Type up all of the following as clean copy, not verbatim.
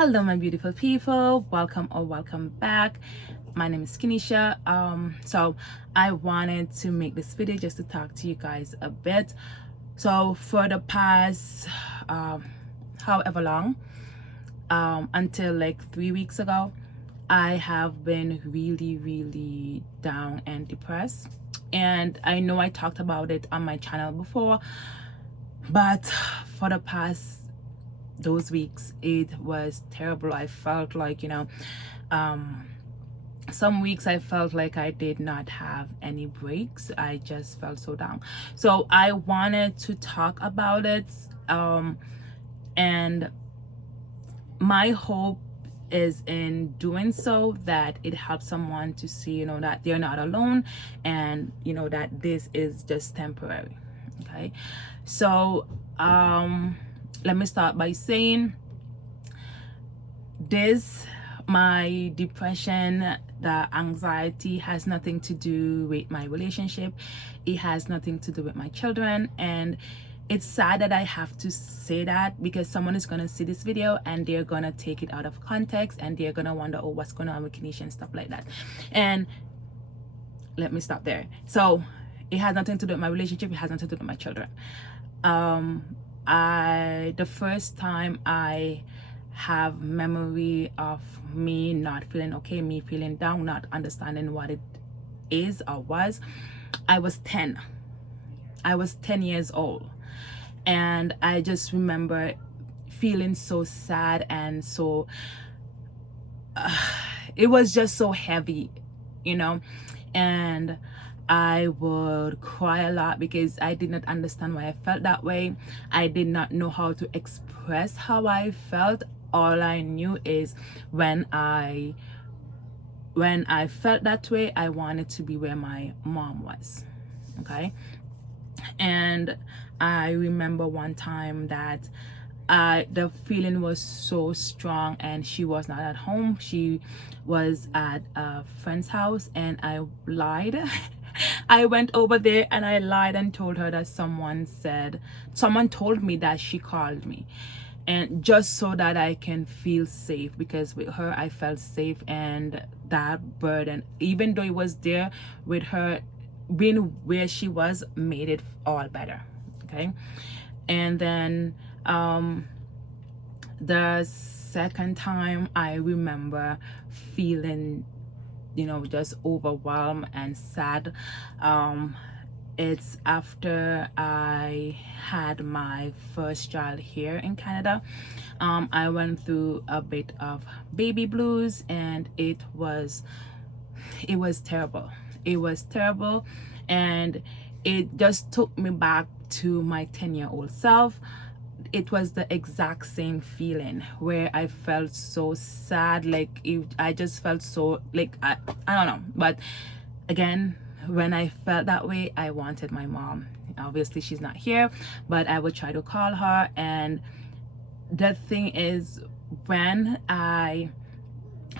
Hello my beautiful people, welcome or welcome back. My name is Kinesha. So I wanted to make this video just to talk to you guys a bit. So for the past however long, until like 3 weeks ago, I have been really down and depressed, and I know I talked about it on my channel before, but for the past those weeks it was terrible. I felt like, some weeks I felt like I did not have any breaks. I just felt so down. So I wanted to talk about it, and my hope is in doing so that it helps someone to see, that they're not alone, and that this is just temporary. Okay, so let me start by saying this: my depression, the anxiety, has nothing to do with my relationship. It has nothing to do with my children. And it's sad that I have to say that, because someone is going to see this video and they're going to take it out of context, and they're going to wonder, oh, what's going on with Kinesha and stuff like that. And let me stop there. So it has nothing to do with my relationship. It has nothing to do with my children. The first time I have memory of me not feeling okay, me feeling down, not understanding what it is or was, I was 10 years old. And I just remember feeling so sad, and so it was just so heavy, and I would cry a lot because I did not understand why I felt that way. I did not know how to express how I felt. All I knew is when I felt that way, I wanted to be where my mom was. Okay. And I remember one time that the feeling was so strong, and she was not at home. She was at a friend's house, and I lied. I went over there and I lied and told her that someone told me that she called me, and just so that I can feel safe, because with her I felt safe. And that burden, even though it was there, with her being where she was, made it all better. Okay. And then the second time I remember feeling, just overwhelmed and sad, it's after I had my first child here in Canada. I went through a bit of baby blues, and it was terrible. It was terrible, and it just took me back to my 10-year-old self. It was the exact same feeling where I felt so sad, like I just felt so, like, I don't know. But again, when I felt that way, I wanted my mom. Obviously she's not here, but I would try to call her. And the thing is, when I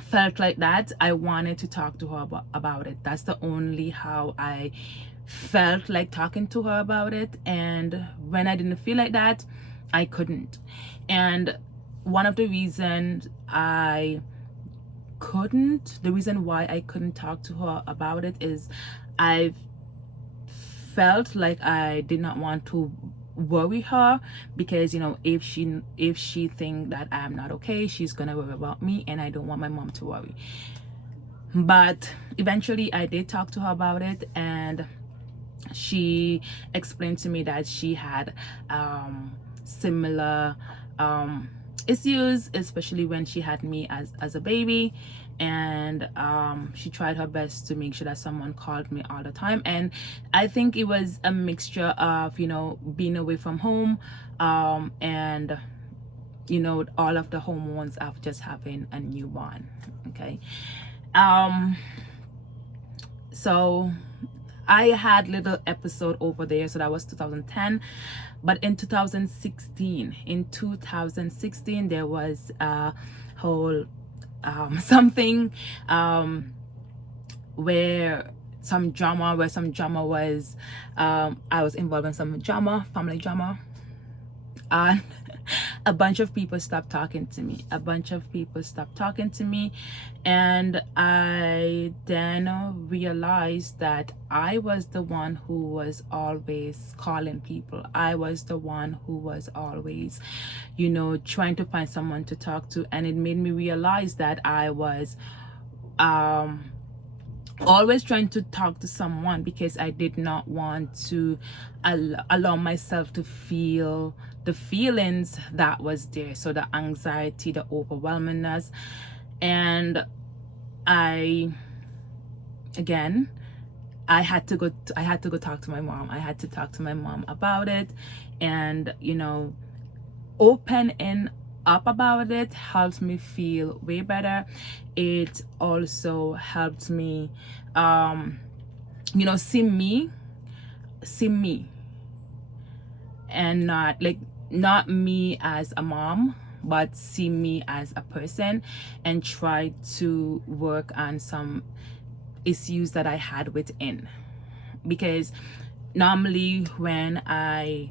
felt like that, I wanted to talk to her about it. That's the only how I felt like talking to her about it. And when I didn't feel like that, I couldn't. And one of the reasons the reason why I couldn't talk to her about it is I felt like I did not want to worry her, because if she think that I'm not okay, she's gonna worry about me, and I don't want my mom to worry. But eventually I did talk to her about it, and she explained to me that she had similar issues, especially when she had me as a baby. And she tried her best to make sure that someone called me all the time. And I think it was a mixture of being away from home, and all of the hormones of just having a newborn. Okay. So I had little episode over there, so that was 2010. But in 2016 there was a whole something where some drama was I was involved in some drama, family drama. And a bunch of people stopped talking to me. A bunch of people stopped talking to me. And I then realized that I was the one who was always calling people. I was the one who was always, trying to find someone to talk to. And it made me realize that I was always trying to talk to someone because I did not want to allow myself to feel the feelings that was there. So the anxiety, the overwhelmingness. And I had to go talk to my mom. I had to talk to my mom about it, and opening up about it helped me feel way better. It also helped me see me, and not me as a mom, but see me as a person, and try to work on some issues that I had within. Because normally when I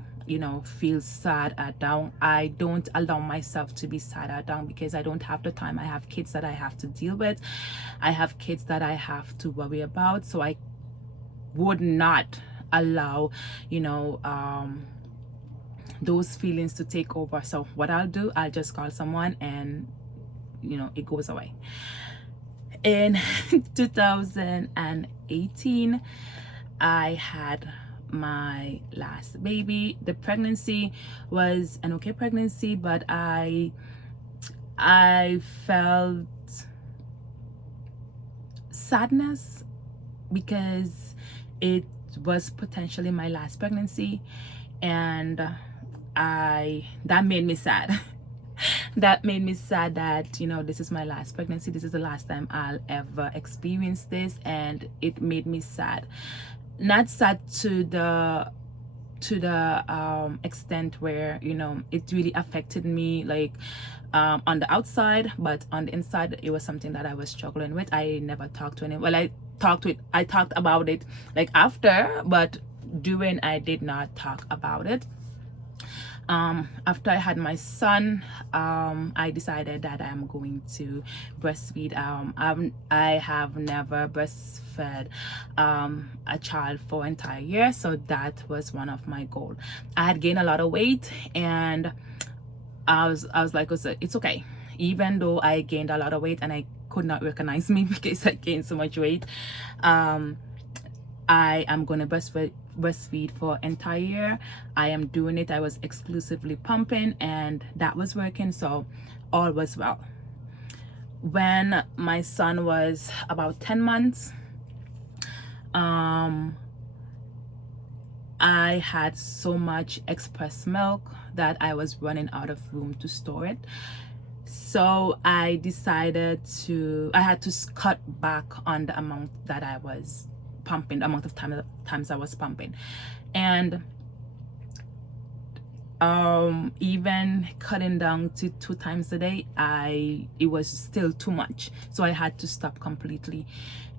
feel sad or down, I don't allow myself to be sad or down because I don't have the time. I have kids that I have to deal with. I have kids that I have to worry about. So I would not allow those feelings to take over. So what I'll do, I'll just call someone and it goes away. In 2018, I had my last baby. The pregnancy was an okay pregnancy, but I felt sadness because it was potentially my last pregnancy, and that made me sad. That made me sad that this is my last pregnancy. This is the last time I'll ever experience this, and it made me sad. Not sad to the extent where it really affected me, like on the outside, but on the inside it was something that I was struggling with. I never talked to anyone. Well, I talked about it like after, but during I did not talk about it. After I had my son, I decided that I'm going to breastfeed. I have never breastfed a child for an entire year, so that was one of my goals. I had gained a lot of weight, and I was like, it's okay. Even though I gained a lot of weight and I could not recognize me because I gained so much weight, I am going to breastfeed for entire year. I am doing it. I was exclusively pumping, and that was working, so all was well. When my son was about 10 months, I had so much express milk that I was running out of room to store it. So I decided I had to cut back on the amount that I was pumping, the amount of times I was pumping. And even cutting down to 2 times a day, it was still too much, so I had to stop completely.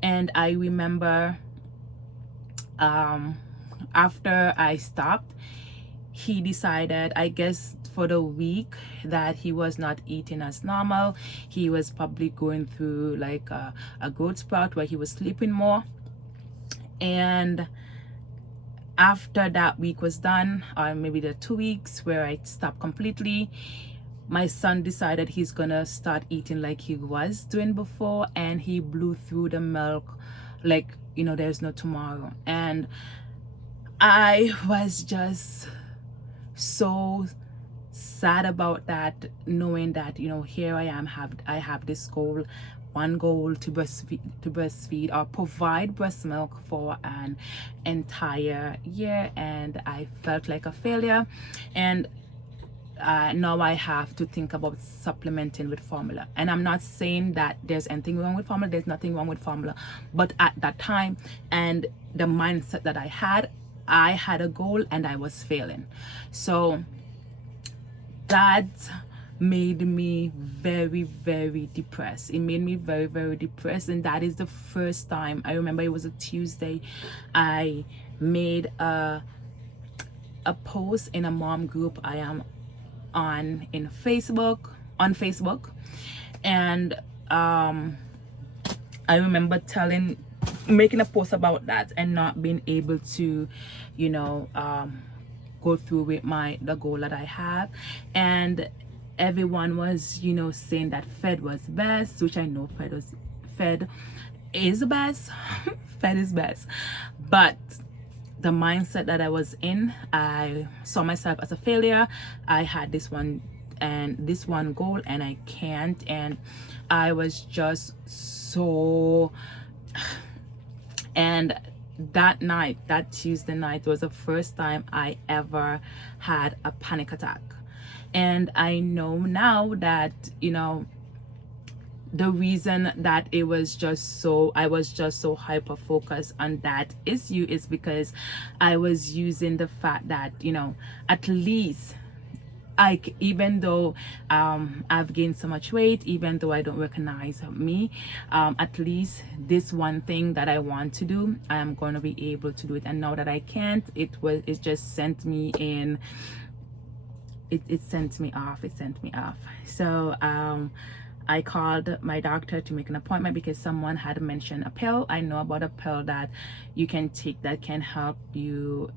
And I remember after I stopped, he decided, I guess for the week that he was not eating as normal, he was probably going through like a growth spurt where he was sleeping more. And after that week was done, or maybe the 2 weeks where I stopped completely, my son decided he's gonna start eating like he was doing before, and he blew through the milk like there's no tomorrow. And I was just so sad about that, knowing that here I have this goal, one goal to breastfeed or provide breast milk for an entire year, and I felt like a failure. And now I have to think about supplementing with formula. And I'm not saying that there's anything wrong with formula. There's nothing wrong with formula, but at that time and the mindset that I had a goal and I was failing. So that made me very, very depressed. It made me very, very depressed. And that is the first time, I remember it was a Tuesday, I made a post in a mom group I am on Facebook, and I remember making a post about that and not being able to, go through with the goal that I have. And everyone was, saying that Fed was best, which I know Fed is the best. Fed is best. But the mindset that I was in, I saw myself as a failure. I had this one goal and I can't, and I was just so. And that Tuesday night was the first time I ever had a panic attack. And I know now that, the reason that I was just so hyper focused on that issue is because I was using the fact that, at least even though I've gained so much weight, even though I don't recognize me, at least this one thing that I want to do, I am going to be able to do it. And now that I can't, it just sent me in. It sent me off. So I called my doctor to make an appointment because someone had mentioned a pill. I know about a pill that you can take that can help you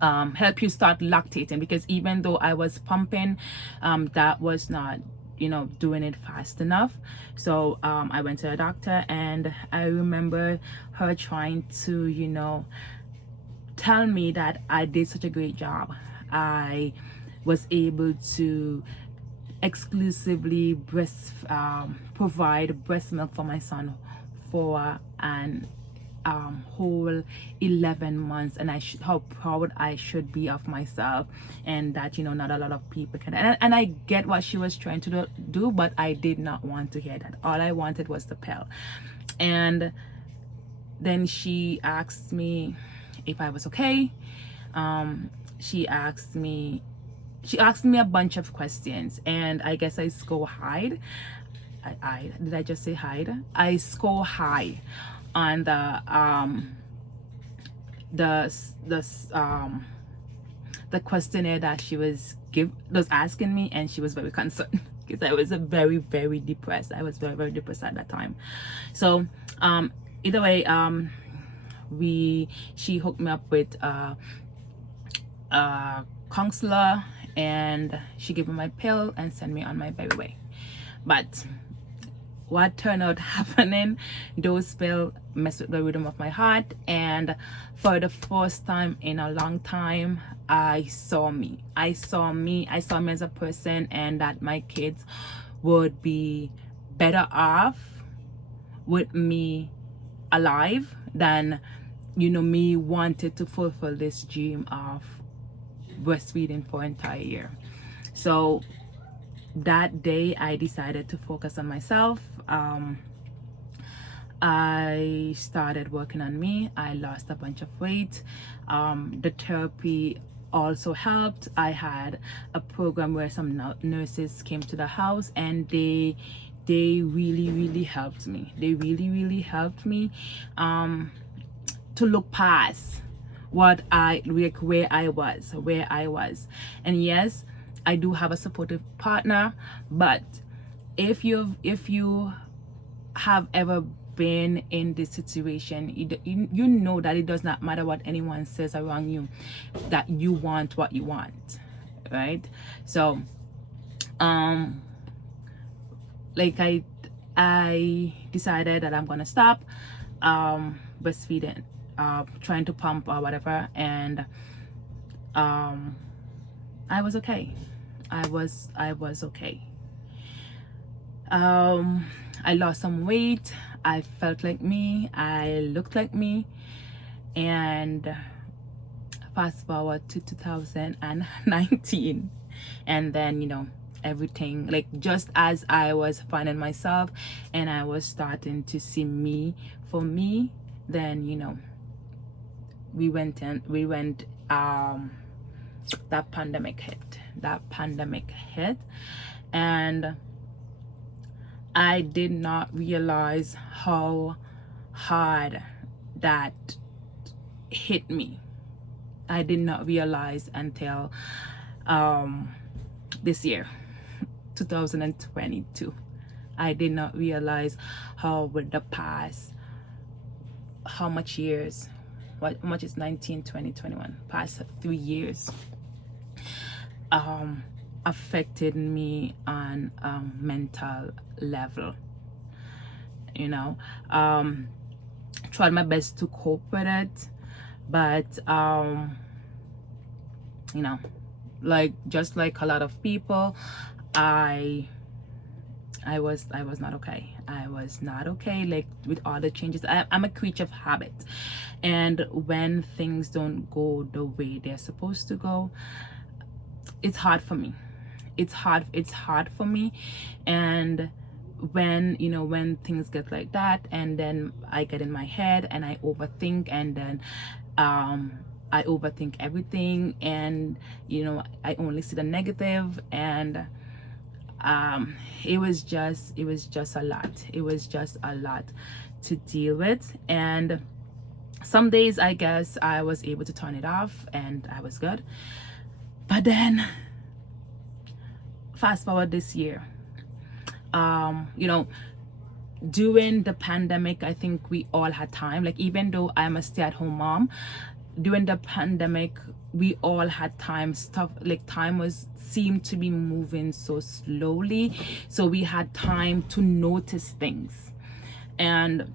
help you start lactating, because even though I was pumping, that was not doing it fast enough. So I went to a doctor, and I remember her trying to tell me that I did such a great job. I was able to exclusively provide breast milk for my son for an whole 11 months, and how proud I should be of myself, and that not a lot of people can. And I get what she was trying to do, but I did not want to hear that. All I wanted was the pill. And then she asked me if I was okay. She asked me a bunch of questions, and I guess I score high. Did I just say hide? I score high on the questionnaire that she was asking me, and she was very concerned because I was very, very depressed. I was very, very depressed at that time. So either way, she hooked me up with a counselor, and she gave me my pill and sent me on my merry way. But what turned out happening, those pills messed with the rhythm of my heart, and for the first time in a long time, I saw me as a person, and that my kids would be better off with me alive than me wanted to fulfill this dream of breastfeeding for an entire year. So that day I decided to focus on myself. I started working on me. I lost a bunch of weight. The therapy also helped. I had a program where some nurses came to the house, and they really, really helped me. They really, really helped me to look past where I was. And yes, I do have a supportive partner, but if you have ever been in this situation, you know that it does not matter what anyone says around you, that you want what you want, right? So like I decided that I'm gonna stop breastfeeding, trying to pump or whatever, and I was okay. I was okay. I lost some weight. I felt like me. I looked like me. And fast forward to 2019, and then everything, like, just as I was finding myself and I was starting to see me for me, then we went that pandemic hit, and I did not realize how hard that hit me. I did not realize until this year, 2022. I did not realize how with the past, how much years, what much is 19, 20, 21, past 3 years, affected me on a mental level. You know, tried my best to cope with it, but you know, like just like a lot of people, I was not okay. I was not okay, like with all the changes. I'm a creature of habit, and when things don't go the way they're supposed to go, it's hard for me. It's hard for me. And when, you know, when things get like that, and then I get in my head and I overthink, and then I overthink everything, and you know, I only see the negative, and it was just a lot. It was just a lot to deal with. And some days I guess I was able to turn it off and I was good. But then fast forward this year, you know, during the pandemic, I think we all had time. Like, even though I'm a stay-at-home mom, during the pandemic we all had time. Stuff like time was seemed to be moving so slowly, so we had time to notice things. And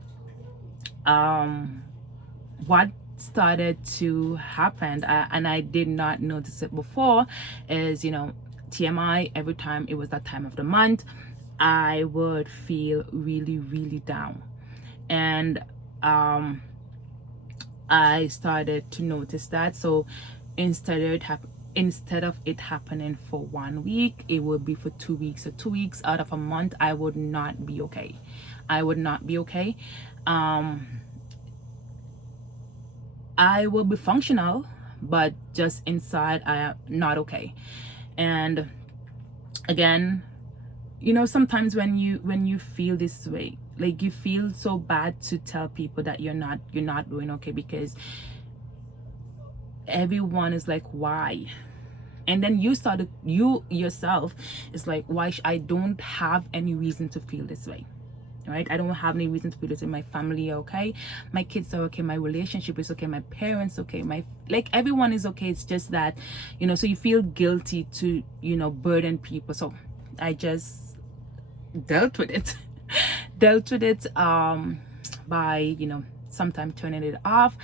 what started to happen, and I did not notice it before, is, you know, TMI, every time it was that time of the month, I would feel really down. And I started to notice that. So instead of it happening for 1 week, it would be for 2 weeks. So 2 weeks out of a month, I would not be okay. I would not be okay. I will be functional, but just inside I am not okay. And again, you know, sometimes when you feel this way, like you feel so bad to tell people that you're not doing okay, because everyone is like, why? And then you yourself is like, why? I don't have any reason to feel this way, right? I don't have any reason to feel this way. My family are okay, my kids are okay, my relationship is okay, my parents okay, my, like, everyone is okay. It's just that, you know, so you feel guilty to, you know, burden people. So I just dealt with it by, you know, sometimes turning it off.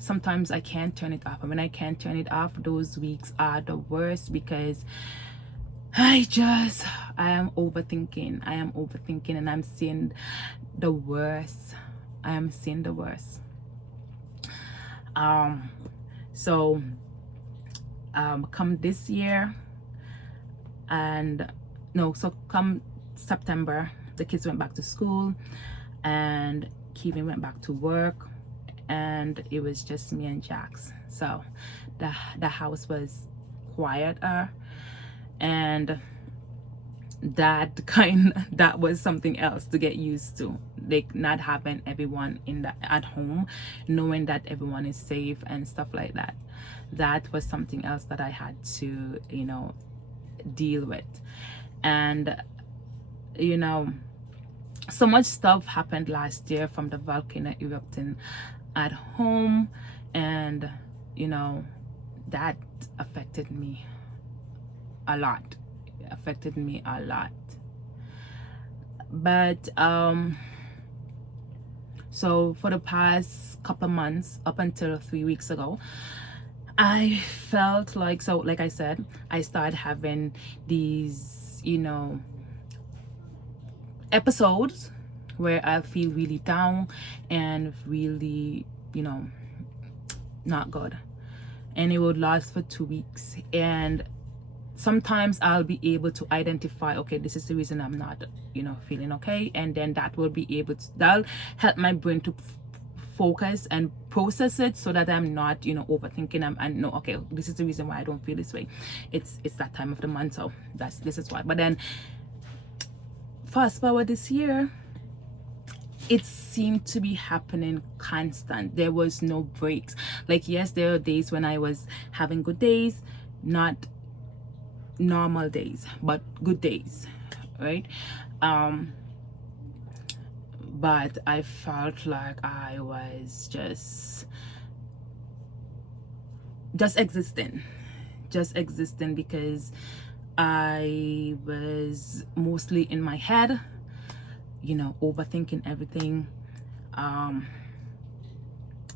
Sometimes I can't turn it off, and when I can't turn it off, those weeks are the worst, because I am overthinking, and I'm seeing the worst. I am seeing the worst. So come this year, and no, so come September, the kids went back to school and Kevin went back to work, and it was just me and Jax. So the house was quieter, and that was something else to get used to, like not having everyone at home, knowing that everyone is safe and stuff like that. That was something else that I had to, you know, deal with. And you know, so much stuff happened last year, from the volcano erupting at home, and you know, that affected me a lot. But so for the past couple of months, up until 3 weeks ago, I felt like, so like I said, I started having these, you know, episodes where I feel really down and really, you know, not good, and it would last for 2 weeks. And sometimes I'll be able to identify, okay, this is the reason I'm not, you know, feeling okay, and then that'll help my brain to focus and process it, so that I'm not, you know, overthinking. I know, okay, this is the reason why I don't feel this way. It's that time of the month, so this is why. But then fast forward this year, it seemed to be happening constant. There was no breaks. Like, yes, there are days when I was having good days, not normal days, but good days, right? um but I felt like I was just existing because I was mostly in my head, overthinking everything.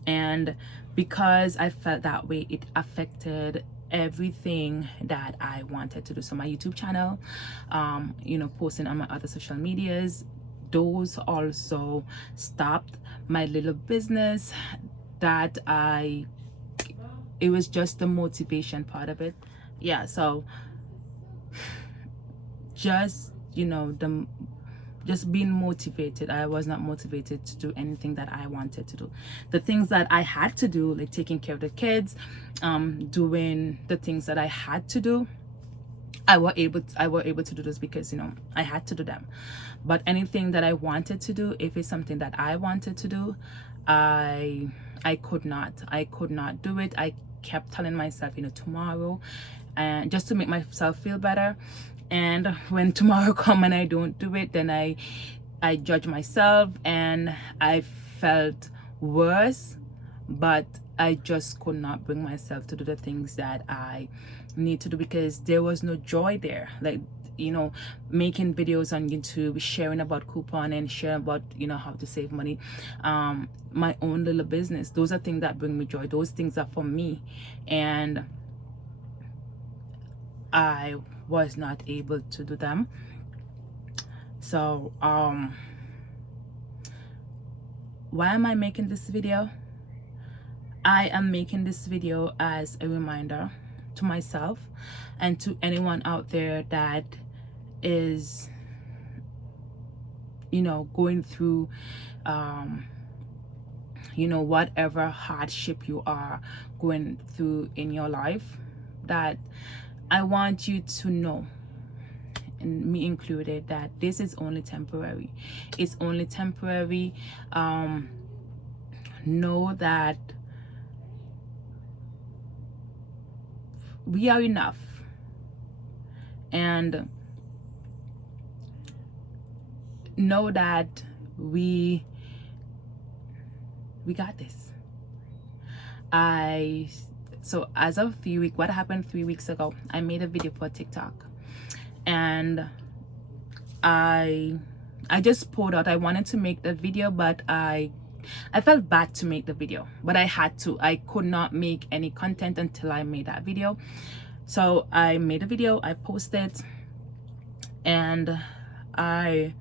And because I felt that way, it affected everything that I wanted to do. So my YouTube channel, posting on my other social medias, those also stopped. My little business that it was just the motivation part of it. Yeah, so just the just being motivated, I was not motivated to do anything that I wanted to do. The things that I had to do, like taking care of the kids, doing the things that I had to do, I were able to do this because I had to do them. But anything that I wanted to do, if it's something that I wanted to do, I could not do it. I kept telling myself, tomorrow, and just to make myself feel better. And when tomorrow come and I don't do it, then I judge myself, and I felt worse. But I just could not bring myself to do the things that I need to do because there was no joy there. Like, making videos on YouTube, sharing about coupon and sharing about how to save money, my own little business, those are things that bring me joy. Those things are for me, and I was not able to do them. So why am I making this video? I am making this video as a reminder to myself and to anyone out there that is going through whatever hardship you are going through in your life, that I want you to know, and me included, that this is only temporary. It's only temporary. Know that we are enough, and know that we got this. So as of 3 weeks, what happened 3 weeks ago, I made a video for TikTok, and I just pulled out. I wanted to make the video, but I felt bad to make the video, but I had to. I could not make any content until I made that video. So I made a video, I posted, and I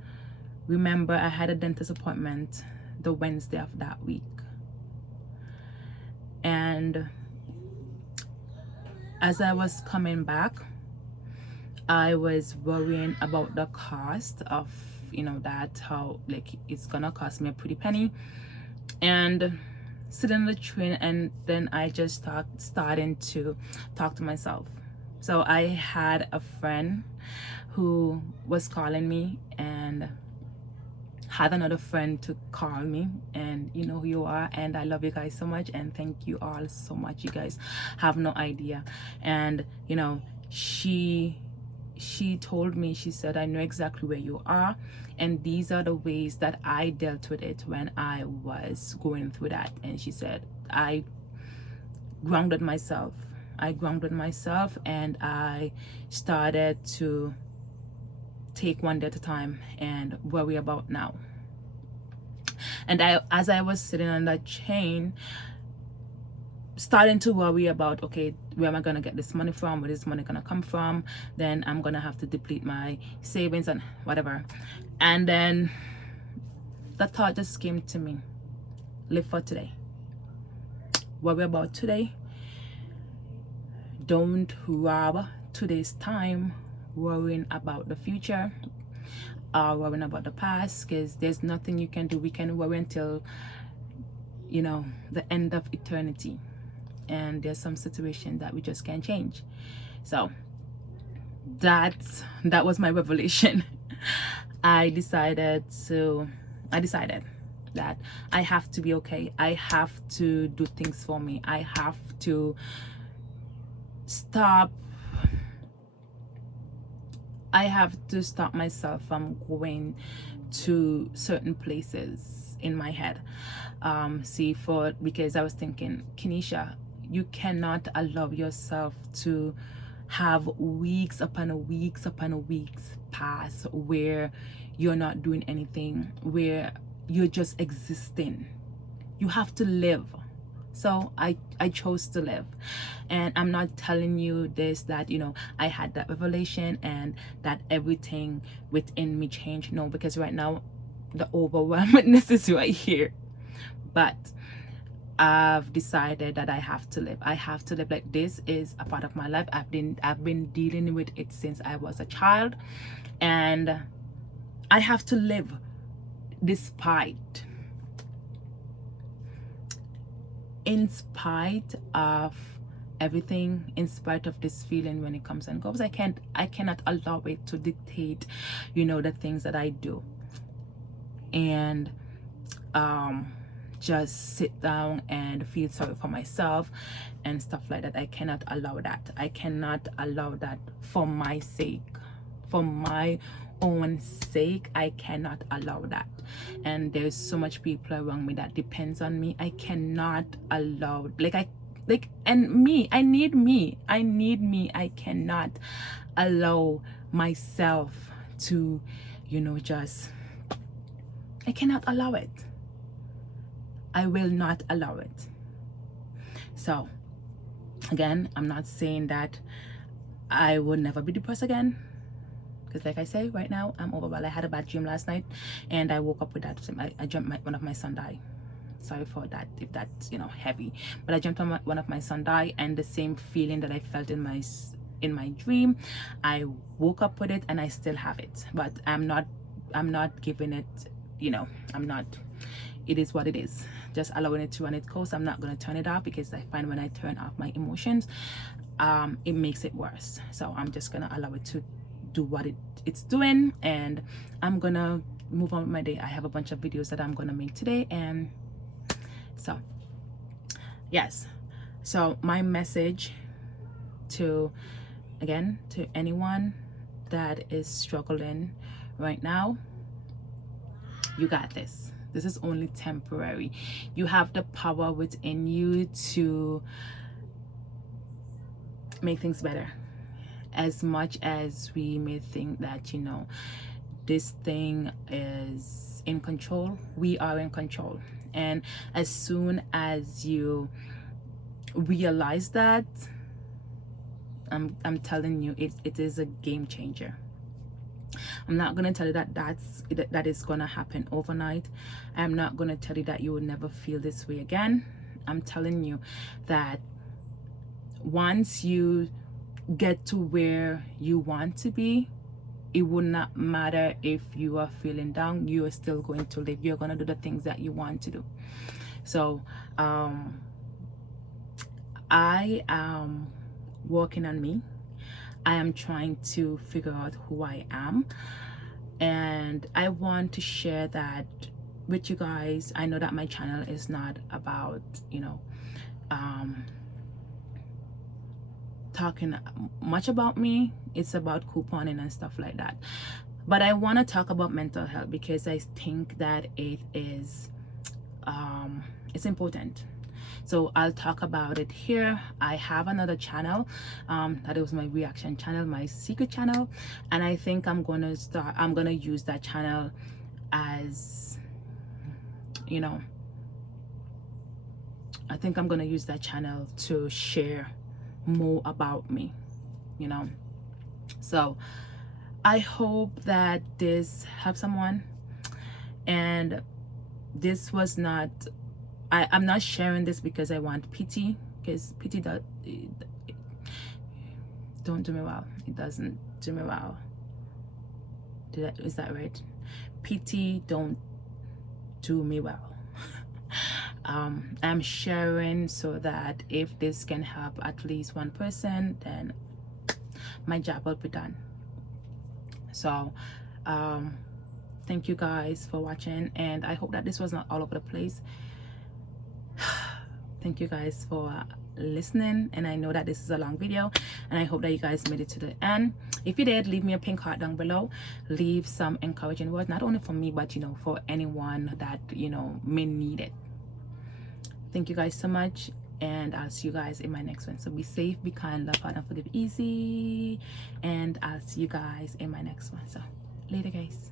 remember I had a dentist appointment the Wednesday of that week. And as I was coming back, I was worrying about the cost of that, how like it's gonna cost me a pretty penny. And sitting on the train, and then I just starting to talk to myself. So I had a friend who was calling me, and had another friend to call me, and you know who you are, and I love you guys so much, and thank you all so much. You guys have no idea. And she told me, she said, I know exactly where you are, and these are the ways that I dealt with it when I was going through that. And she said, I grounded myself, and I started to take one day at a time and worry about now. And as I was sitting on that chain, starting to worry about, okay, where am I gonna get this money from? Where is this money gonna come from? Then I'm gonna have to deplete my savings and whatever. And then the thought just came to me: live for today, worry about today. Don't rob today's time worrying about the future, worrying about the past, because there's nothing you can do. We can worry until the end of eternity, and there's some situation that we just can't change. So that was my revelation. I decided that I have to be okay. I have to do things for me. I have to stop I have to stop myself from going to certain places in my head. See, for because I was thinking, Kinesha, you cannot allow yourself to have weeks upon weeks upon weeks pass where you're not doing anything, where you're just existing. You have to live. So I chose to live. And I'm not telling you this that, you know, I had that revelation and that everything within me changed. No, because right now the overwhelmedness is right here. But I've decided that I have to live. I have to live. Like, this is a part of my life. I've been dealing with it since I was a child, and I have to live despite, in spite of everything, in spite of this feeling when it comes and goes. I cannot allow it to dictate, you know, the things that I do. And just sit down and feel sorry for myself and stuff like that. I cannot allow that. I cannot allow that for my sake, for my own sake. I cannot allow that. And there's so much people around me that depends on me. I cannot allow, and me, I need me. I cannot allow myself to, you know, just, I cannot allow it. I will not allow it. So again, I'm not saying that I would never be depressed again, because like I say, right now I'm overwhelmed. I had a bad dream last night and I woke up with that. I dreamt one of my son died. Sorry for that if that's, you know, heavy, but I dreamt one of my son died, and the same feeling that I felt in my dream, I woke up with it, and I still have it. But I'm not giving it, you know, I'm not, it is what it is. Just allowing it to run its course. I'm not going to turn it off, because I find when I turn off my emotions, it makes it worse. So I'm just going to allow it to do what it's doing, and I'm going to move on with my day. I have a bunch of videos that I'm going to make today, and so yes. So my message to, again, to anyone that is struggling right now, you got this. This is only temporary. You have the power within you to make things better. As much as we may think that, you know, this thing is in control, we are in control. And as soon as you realize that, I'm telling you, it is a game changer. I'm not going to tell you that is going to happen overnight. I'm not going to tell you that you will never feel this way again. I'm telling you that once you get to where you want to be, it will not matter if you are feeling down. You are still going to live. You're going to do the things that you want to do. So I am working on me. I am trying to figure out who I am, and I want to share that with you guys. I know that my channel is not about, you know, talking much about me. It's about couponing and stuff like that, but I want to talk about mental health because I think that it is it's important. So I'll talk about it here. I have another channel that was my reaction channel, my secret channel, and I think I'm gonna use that channel as, you know, I think I'm gonna use that channel to share more about me, you know. So I hope that this helps someone. And this was not, I'm not sharing this because I want pity, because pity don't do me well. It doesn't do me well. Is that right? Pity don't do me well. I'm sharing so that if this can help at least one person, then my job will be done. So thank you guys for watching, and I hope that this was not all over the place. Thank you guys for listening, and I know that this is a long video, and I hope that you guys made it to the end. If you did, leave me a pink heart down below. Leave some encouraging words, not only for me, but for anyone that may need it. Thank you guys so much, and I'll see you guys in my next one. So be safe, be kind, love hard, and forgive easy, and I'll see you guys in my next one. So later, guys.